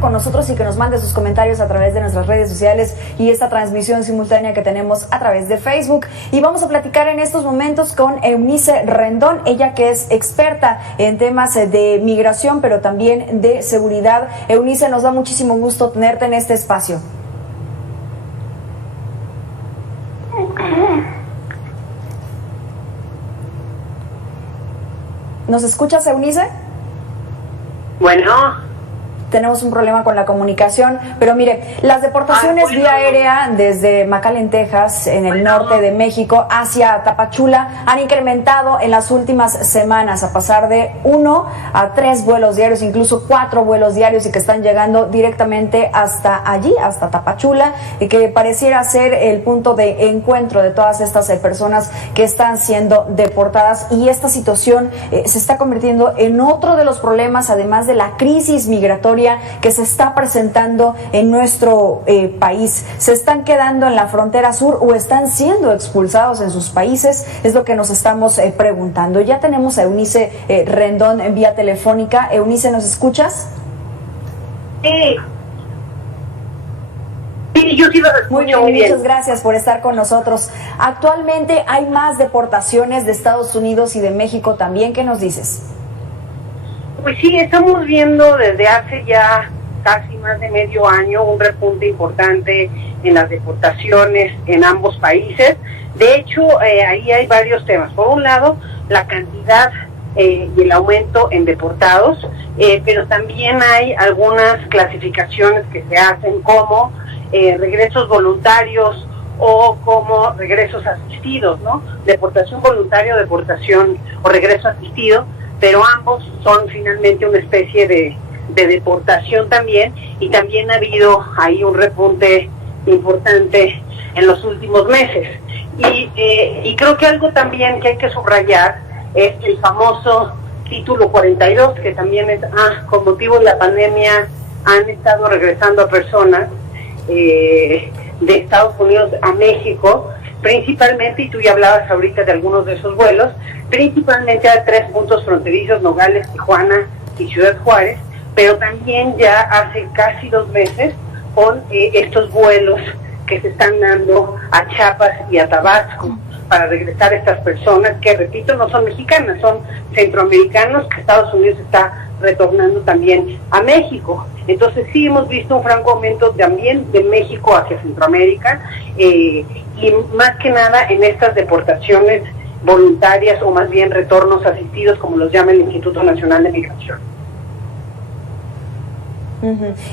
con nosotros y que nos mande sus comentarios a través de nuestras redes sociales y esta transmisión simultánea que tenemos a través de Facebook. Y vamos a platicar en estos momentos con Eunice Rendón, ella que es experta en temas de migración, pero también de seguridad. Eunice, nos da muchísimo gusto tenerte en este espacio. ¿Nos escuchas, Eunice? Bueno. Tenemos un problema con la comunicación, pero mire, las deportaciones vía aérea desde McAllen, Texas, en el norte de México, hacia Tapachula, han incrementado en las últimas semanas a pasar de 1 a 3 vuelos diarios, incluso 4 vuelos diarios, y que están llegando directamente hasta allí, hasta Tapachula, y que pareciera ser el punto de encuentro de todas estas personas que están siendo deportadas. Y esta situación se está convirtiendo en otro de los problemas, además de la crisis migratoria que se está presentando en nuestro país. ¿Se están quedando en la frontera sur o están siendo expulsados en sus países? Es lo que nos estamos preguntando. Ya tenemos a Eunice Rendón en vía telefónica. Eunice, ¿nos escuchas? Sí. Sí, yo sí lo escucho muy bien. Muchas gracias por estar con nosotros. Actualmente hay más deportaciones de Estados Unidos y de México también. ¿Qué nos dices? Pues sí, estamos viendo desde hace ya casi más de medio año un repunte importante en las deportaciones en ambos países. De hecho, ahí hay varios temas. Por un lado, la cantidad y el aumento en deportados, pero también hay algunas clasificaciones que se hacen como regresos voluntarios o como regresos asistidos, ¿no? Deportación voluntaria, deportación o regreso asistido, pero ambos son finalmente una especie de deportación también, y también ha habido ahí un repunte importante en los últimos meses. Y creo que algo también que hay que subrayar es el famoso título 42, que también es, con motivo de la pandemia han estado regresando a personas de Estados Unidos a México, principalmente, y tú ya hablabas ahorita de algunos de esos vuelos, principalmente a 3 puntos fronterizos: Nogales, Tijuana y Ciudad Juárez, pero también ya hace casi 2 meses con estos vuelos que se están dando a Chiapas y a Tabasco para regresar a estas personas que, repito, no son mexicanas, son centroamericanos que Estados Unidos está retornando también a México. Entonces sí hemos visto un franco aumento también de México hacia Centroamérica, y más que nada en estas deportaciones voluntarias, o más bien retornos asistidos, como los llama el Instituto Nacional de Migración.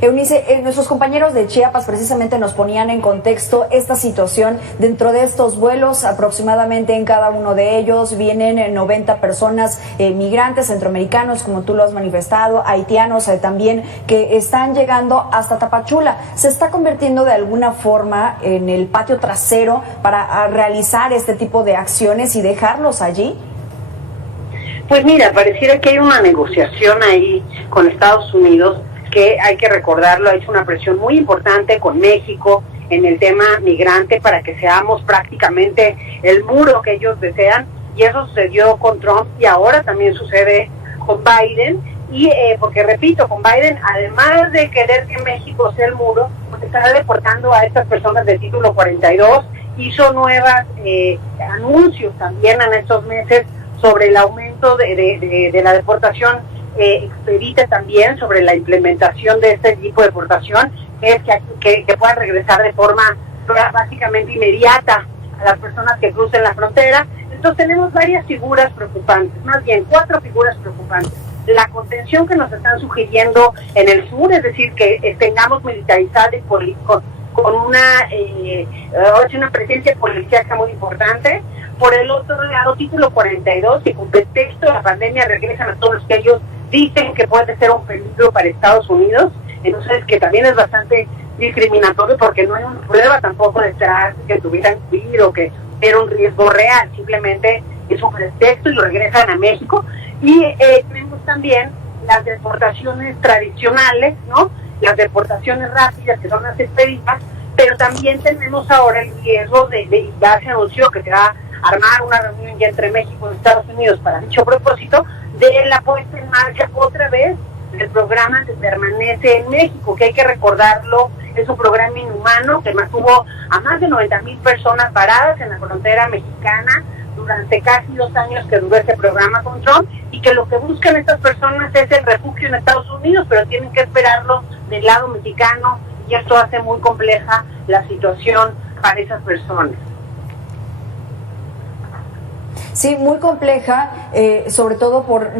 Eunice, nuestros compañeros de Chiapas precisamente nos ponían en contexto esta situación. Dentro de estos vuelos, aproximadamente en cada uno de ellos vienen 90 personas migrantes, centroamericanos, como tú lo has manifestado, haitianos también, que están llegando hasta Tapachula. ¿Se está convirtiendo de alguna forma en el patio trasero para realizar este tipo de acciones y dejarlos allí? Pues mira, pareciera que hay una negociación ahí con Estados Unidos, que hay que recordarlo, ha hecho una presión muy importante con México en el tema migrante para que seamos prácticamente el muro que ellos desean, y eso sucedió con Trump y ahora también sucede con Biden, y porque repito, con Biden, además de querer que México sea el muro, pues está deportando a estas personas del título 42, hizo nuevos anuncios también en estos meses sobre el aumento de la deportación expedita, también sobre la implementación de este tipo de deportación, que es que puedan regresar de forma básicamente inmediata a las personas que crucen la frontera. Entonces tenemos varias figuras preocupantes, más bien 4 figuras preocupantes. La contención que nos están sugiriendo en el sur, es decir, que tengamos militarizada y con una presencia policíaca muy importante. Por el otro lado, título 42, que con pretexto de la pandemia regresan a todos los que ellos dicen que puede ser un peligro para Estados Unidos. Entonces, que también es bastante discriminatorio, porque no hay una prueba tampoco detrás que tuvieran COVID o que era un riesgo real, simplemente es un pretexto y lo regresan a México. Y tenemos también las deportaciones tradicionales, ¿no? Las deportaciones rápidas, que son las expeditas, pero también tenemos ahora el riesgo de ya se anunció que se va a armar una reunión ya entre México y Estados Unidos para dicho propósito, de la puesta en marcha otra vez del programa que permanece en México, que hay que recordarlo, es un programa inhumano que mantuvo a más de 90,000 personas paradas en la frontera mexicana durante casi 2 años que duró ese programa con Trump, y que lo que buscan estas personas es el refugio en Estados Unidos, pero tienen que esperarlo del lado mexicano, y esto hace muy compleja la situación para esas personas. Sí, muy compleja, sobre todo por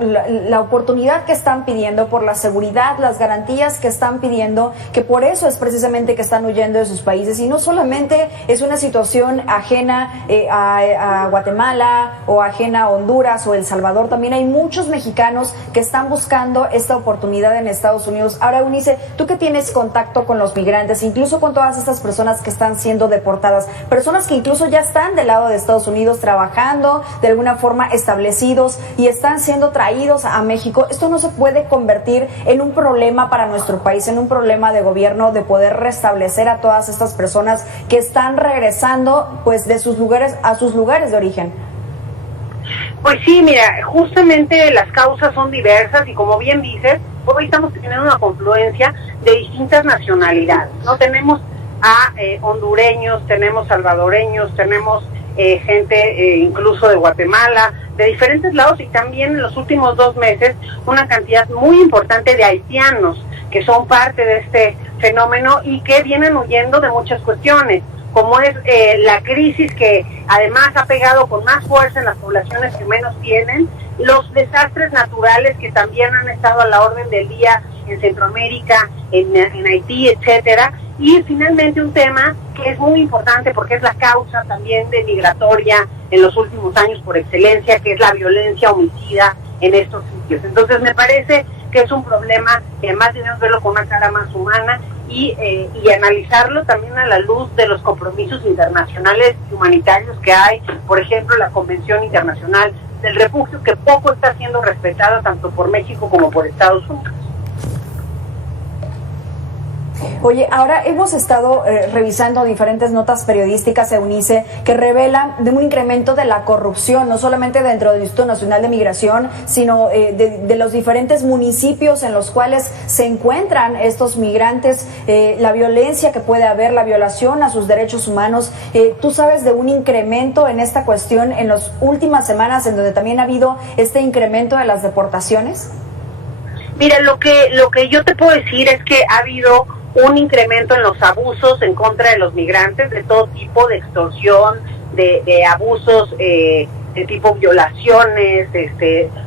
la oportunidad que están pidiendo, por la seguridad, las garantías que están pidiendo, que por eso es precisamente que están huyendo de sus países. Y no solamente es una situación ajena a Guatemala o ajena a Honduras o El Salvador, también hay muchos mexicanos que están buscando esta oportunidad en Estados Unidos. Ahora, Eunice, tú que tienes contacto con los migrantes, incluso con todas estas personas que están siendo deportadas, personas que incluso ya están del lado de Estados Unidos trabajando, de alguna forma establecidos y están siendo traídos a México, esto no se puede convertir en un problema para nuestro país, en un problema de gobierno, de poder restablecer a todas estas personas que están regresando pues de sus lugares a sus lugares de origen. Pues sí, mira, justamente las causas son diversas y como bien dices, hoy estamos teniendo una confluencia de distintas nacionalidades, ¿no? Tenemos a hondureños, tenemos salvadoreños, tenemos gente incluso de Guatemala, de diferentes lados, y también en los últimos 2 meses una cantidad muy importante de haitianos que son parte de este fenómeno y que vienen huyendo de muchas cuestiones, como es la crisis que además ha pegado con más fuerza en las poblaciones que menos tienen, los desastres naturales que también han estado a la orden del día en Centroamérica, en Haití, etcétera, y finalmente un tema que es muy importante porque es la causa también de migratoria en los últimos años por excelencia, que es la violencia homicida en estos sitios. Entonces me parece que es un problema que además debemos verlo con una cara más humana y analizarlo también a la luz de los compromisos internacionales y humanitarios que hay, por ejemplo la Convención Internacional del Refugio, que poco está siendo respetada tanto por México como por Estados Unidos. Oye, ahora hemos estado revisando diferentes notas periodísticas, Eunice, que revelan de un incremento de la corrupción, no solamente dentro del Instituto Nacional de Migración, sino de los diferentes municipios en los cuales se encuentran estos migrantes, la violencia que puede haber, la violación a sus derechos humanos. ¿Tú sabes de un incremento en esta cuestión en las últimas semanas, en donde también ha habido este incremento de las deportaciones? Mira, lo que yo te puedo decir es que ha habido un incremento en los abusos en contra de los migrantes, de todo tipo, de extorsión, de abusos de tipo violaciones,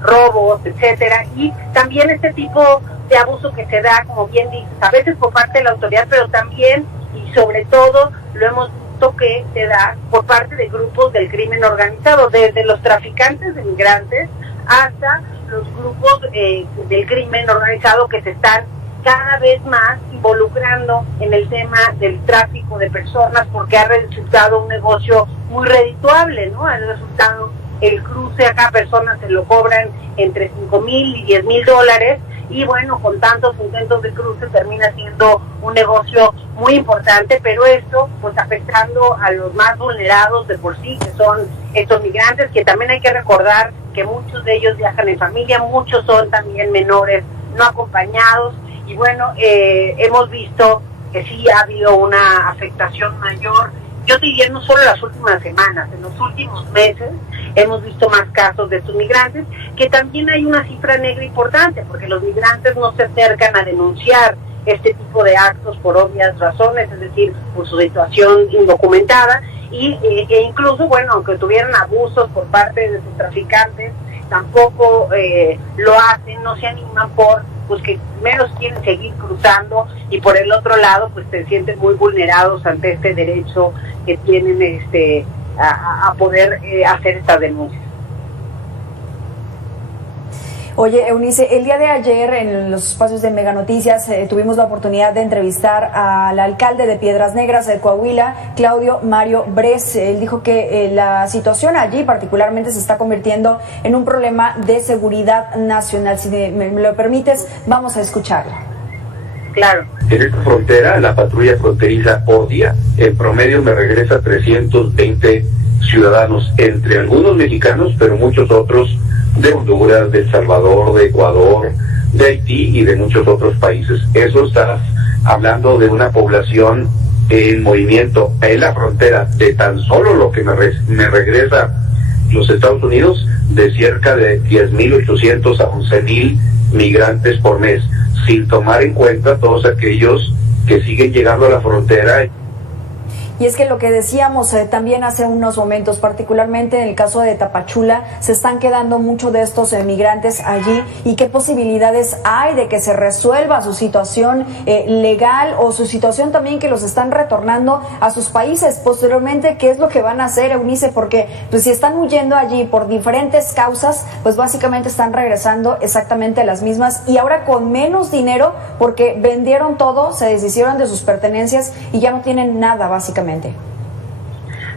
robos, etcétera, y también este tipo de abuso que se da, como bien dices, a veces por parte de la autoridad, pero también y sobre todo lo hemos visto que se da por parte de grupos del crimen organizado, desde los traficantes de migrantes hasta los grupos del crimen organizado que se están cada vez más involucrando en el tema del tráfico de personas, porque ha resultado un negocio muy redituable, ¿no? Ha resultado el cruce, a cada persona se lo cobran entre $5,000 y $10,000, y bueno, con tantos intentos de cruce termina siendo un negocio muy importante, pero esto pues afectando a los más vulnerados de por sí, que son estos migrantes, que también hay que recordar que muchos de ellos viajan en familia, muchos son también menores no acompañados, y bueno, hemos visto que sí ha habido una afectación mayor. Yo diría no solo en las últimas semanas, en los últimos meses hemos visto más casos de estos migrantes, que también hay una cifra negra importante, porque los migrantes no se acercan a denunciar este tipo de actos por obvias razones, es decir, por su situación indocumentada, e incluso, bueno, aunque tuvieran abusos por parte de sus traficantes, tampoco lo hacen, no se animan pues que menos quieren seguir cruzando, y por el otro lado pues se sienten muy vulnerados ante este derecho que tienen a poder hacer estas denuncias. Oye, Eunice, el día de ayer en los espacios de Mega Noticias tuvimos la oportunidad de entrevistar al alcalde de Piedras Negras de Coahuila, Claudio Mario Bres. Él dijo que la situación allí particularmente se está convirtiendo en un problema de seguridad nacional. Si me lo permites, vamos a escucharlo. Claro. En esta frontera, la patrulla fronteriza por día, en promedio me regresa 320 ciudadanos, entre algunos mexicanos, pero muchos otros de Honduras, de El Salvador, de Ecuador, de Haití y de muchos otros países. Eso está hablando de una población en movimiento en la frontera de tan solo lo que me regresa los Estados Unidos, de cerca de 10.800 a 11.000 migrantes por mes, sin tomar en cuenta todos aquellos que siguen llegando a la frontera. Y es que lo que decíamos también hace unos momentos, particularmente en el caso de Tapachula, se están quedando muchos de estos migrantes allí, y qué posibilidades hay de que se resuelva su situación legal, o su situación también que los están retornando a sus países. Posteriormente, ¿qué es lo que van a hacer, Eunice? Porque pues si están huyendo allí por diferentes causas, pues básicamente están regresando exactamente a las mismas, y ahora con menos dinero, porque vendieron todo, se deshicieron de sus pertenencias y ya no tienen nada básicamente.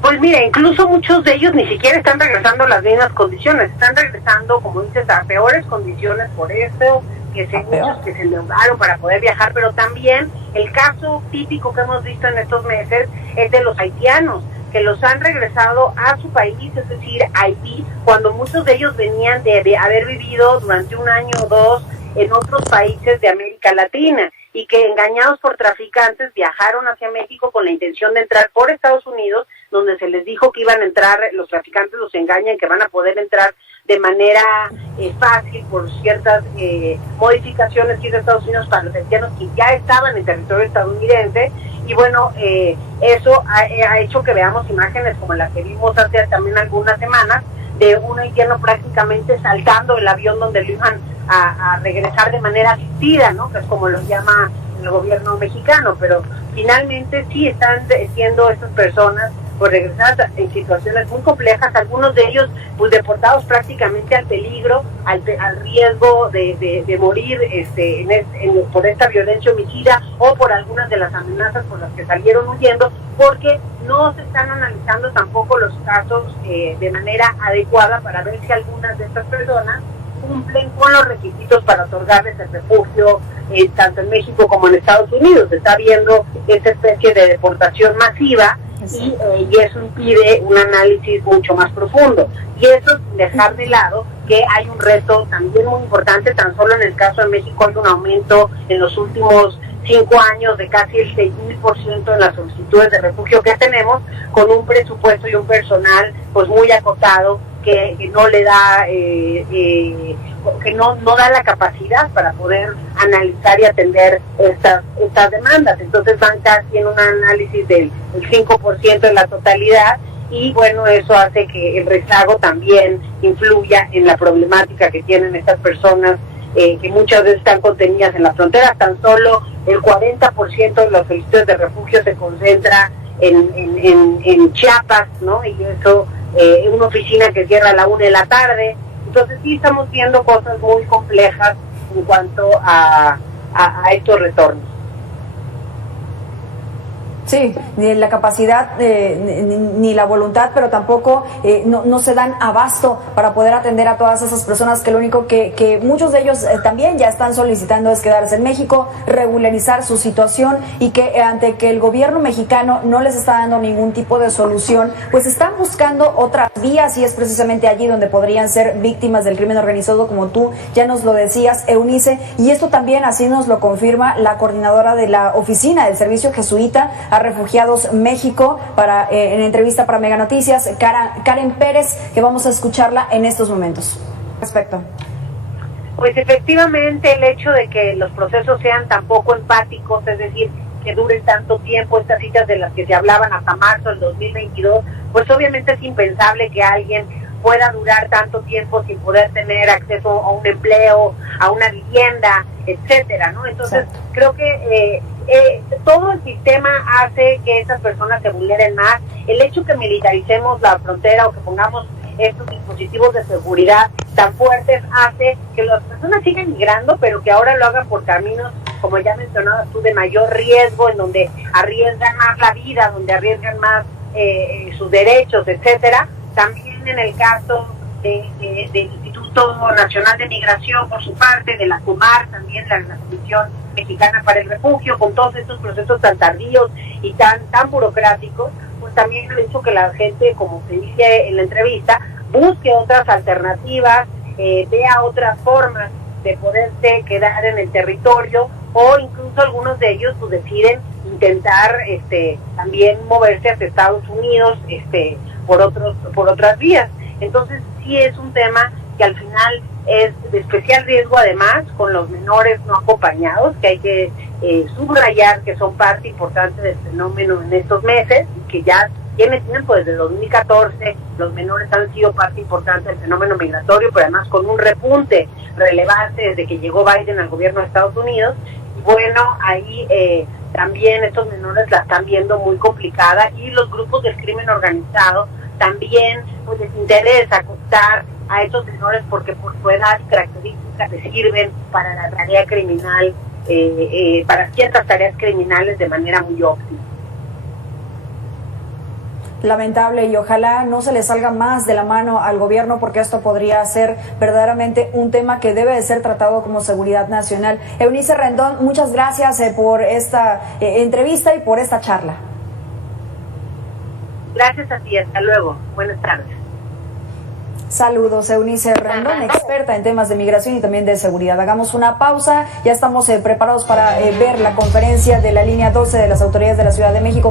Pues mira, incluso muchos de ellos ni siquiera están regresando a las mismas condiciones, están regresando, como dices, a peores condiciones por eso, muchos que se endeudaron para poder viajar, pero también el caso típico que hemos visto en estos meses es de los haitianos, que los han regresado a su país, es decir, Haití, cuando muchos de ellos venían de haber vivido durante un año o dos en otros países de América Latina, y que engañados por traficantes viajaron hacia México con la intención de entrar por Estados Unidos, donde se les dijo que iban a entrar, los traficantes los engañan, que van a poder entrar de manera fácil por ciertas modificaciones que hizo Estados Unidos para los haitianos que ya estaban en territorio estadounidense. Y bueno, eso ha hecho que veamos imágenes como las que vimos hace también algunas semanas, de un haitiano prácticamente saltando el avión donde lo iban a regresar de manera asistida, ¿no? Que es como lo llama el gobierno mexicano, pero finalmente sí están siendo estas personas pues regresadas en situaciones muy complejas, algunos de ellos pues deportados prácticamente al peligro, al riesgo de morir por esta violencia homicida, o por algunas de las amenazas por las que salieron huyendo, porque no se están analizando tampoco los casos de manera adecuada para ver si algunas de estas personas cumplen con los requisitos para otorgarles el refugio, tanto en México como en Estados Unidos. Se está viendo esta especie de deportación masiva, y eso impide un análisis mucho más profundo. Y eso sin dejar de lado que hay un reto también muy importante. Tan solo en el caso de México hay un aumento en los últimos 5 años de casi el 6.000% en las solicitudes de refugio que tenemos, con un presupuesto y un personal pues muy acotado, que no le da que no da la capacidad para poder analizar y atender estas demandas. Entonces van casi en un análisis del 5% de la totalidad, y bueno, eso hace que el rezago también influya en la problemática que tienen estas personas, que muchas veces están contenidas en las fronteras. Tan solo el 40% de las solicitudes de refugio se concentra en Chiapas, ¿no? Y eso, una oficina que cierra a la 1 de la tarde. Entonces sí estamos viendo cosas muy complejas en cuanto a estos retornos. Sí, ni la capacidad, ni la voluntad, pero tampoco no se dan abasto para poder atender a todas esas personas, que lo único que muchos de ellos también ya están solicitando es quedarse en México, regularizar su situación, y que ante que el gobierno mexicano no les está dando ningún tipo de solución, pues están buscando otras vías, y es precisamente allí donde podrían ser víctimas del crimen organizado, como tú ya nos lo decías, Eunice. Y esto también así nos lo confirma la coordinadora de la oficina del Servicio Jesuita a Refugiados México, en entrevista para Mega Noticias, Karen Pérez, que vamos a escucharla en estos momentos. Respecto. Pues efectivamente, el hecho de que los procesos sean tan poco empáticos, es decir, que duren tanto tiempo, estas citas de las que se hablaban hasta marzo del 2022, pues obviamente es impensable que alguien pueda durar tanto tiempo sin poder tener acceso a un empleo, a una vivienda, etcétera, ¿no? Entonces, creo que todo el sistema hace que esas personas se vulneren más. El hecho que militaricemos la frontera o que pongamos estos dispositivos de seguridad tan fuertes hace que las personas sigan migrando, pero que ahora lo hagan por caminos, como ya mencionabas tú, de mayor riesgo, en donde arriesgan más la vida, donde arriesgan más sus derechos, etcétera. También en el caso del Instituto Nacional de Migración, por su parte, de la CUMAR, también la Comisión Mexicana para el Refugio, con todos estos procesos tan tardíos y tan burocráticos, pues también ha hecho que la gente, como se dice en la entrevista, busque otras alternativas, vea otras formas de poderse quedar en el territorio, o incluso algunos de ellos pues deciden intentar también moverse hacia Estados Unidos por otras vías. Entonces sí es un tema que al final es de especial riesgo, además con los menores no acompañados, que hay que subrayar que son parte importante del fenómeno en estos meses, y que ya tiene tiempo, desde 2014 los menores han sido parte importante del fenómeno migratorio, pero además con un repunte relevante desde que llegó Biden al gobierno de Estados Unidos. Y bueno, ahí también estos menores la están viendo muy complicada, y los grupos del crimen organizado también pues les interesa captar a estos menores porque por su edad y características les sirven para la tarea criminal, para ciertas tareas criminales de manera muy óptima. Lamentable, y ojalá no se le salga más de la mano al gobierno, porque esto podría ser verdaderamente un tema que debe de ser tratado como seguridad nacional. Eunice Rendón, muchas gracias por esta entrevista y por esta charla. Gracias a ti, hasta luego. Buenas tardes. Saludos, Eunice Rendón, experta en temas de migración y también de seguridad. Hagamos una pausa, ya estamos preparados para ver la conferencia de la línea 12 de las autoridades de la Ciudad de México.